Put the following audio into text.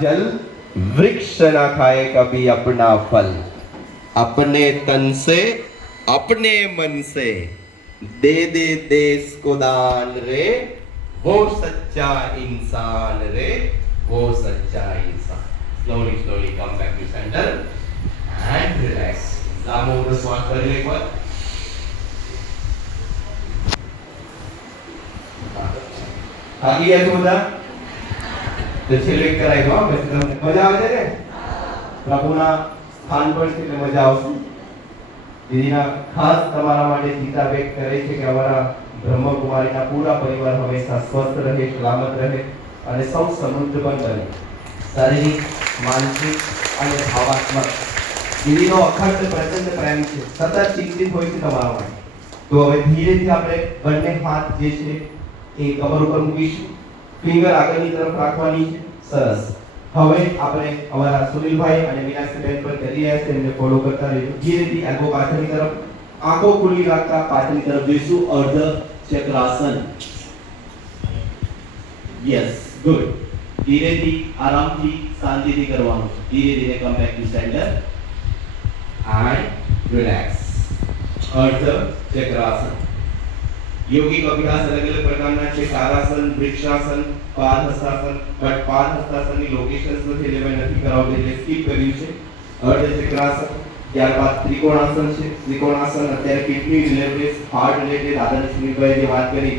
जल वृक्ष ना खाए कभी अपना फल, अपने तन से अपने मन से दे दे देश को दान रे, वो सच्चा इंसान रे, वो सच्चा इंसान. Slowly, slowly come back to center and relax. લાંબો શ્વાસ કરી લે એકવાર. થાકી ગયા છો બધા? તો છેલ્લે કરાઈ દો. મજા આવે છે ને? પ્રભુના સ્થાન પર છે એટલે મજા આવશે. દીદીના ખાસ તમારા માટે ચિંતા વ્યક્ત કરે છે કે અમારા બ્રહ્મકુમારીના પૂરા પરિવાર હંમેશા સ્વસ્થ રહે, સલામત રહે અને સૌ સમૃદ્ધ પણ બને, શારીરિક, માનસિક અને ભાવાત્મક. દીદીનો અખંડ પ્રચંડ પ્રેમ છે, સતત ચિંતિત હોય છે તમારા માટે. તો હવે ધીરેથી આપણે બંને હાથ જે છે એ કમર ઉપર મૂકીશું, ફિંગર આગળની તરફ રાખવાની છે. સરસ. હવે આપણે અમારા સુનિલભાઈ અને મીનાક્ષીબેન પર કરી રહ્યા છે, એમને ફોલો કરતા રહીશું. ધીરેથી એલ્બો પાછળની તરફ, આંખો ખુલ્લી રાખતા પાછળની તરફ જોઈશું. અર્ધ ચક્રાસન. Yes, good. ધીરેથી, આરામથી, શાંતિથી કરવાનું. ધીરે ધીરે come back to centre and relax. अर्ध चक्रासन. योगिक अभ्यास अलग अलग प्रकारना છે. તારાસન, વૃક્ષાસન, પાદહસ્તાસન. બટ પાદહસ્તાસનની લોકેશન્સ નથી એટલે મેં નથી કરાવતો એટલે સ્કીપ કર્યું છે. અર્ધ ચક્રાસન, ત્યારબાદ ત્રિકોણાસન છે. ત્રિકોણાસન અત્યારે કિડની રિલેટેડ, હાર્ટ રિલેટેડ આદર્શ સુનિલભાઈએ જે વાત કરી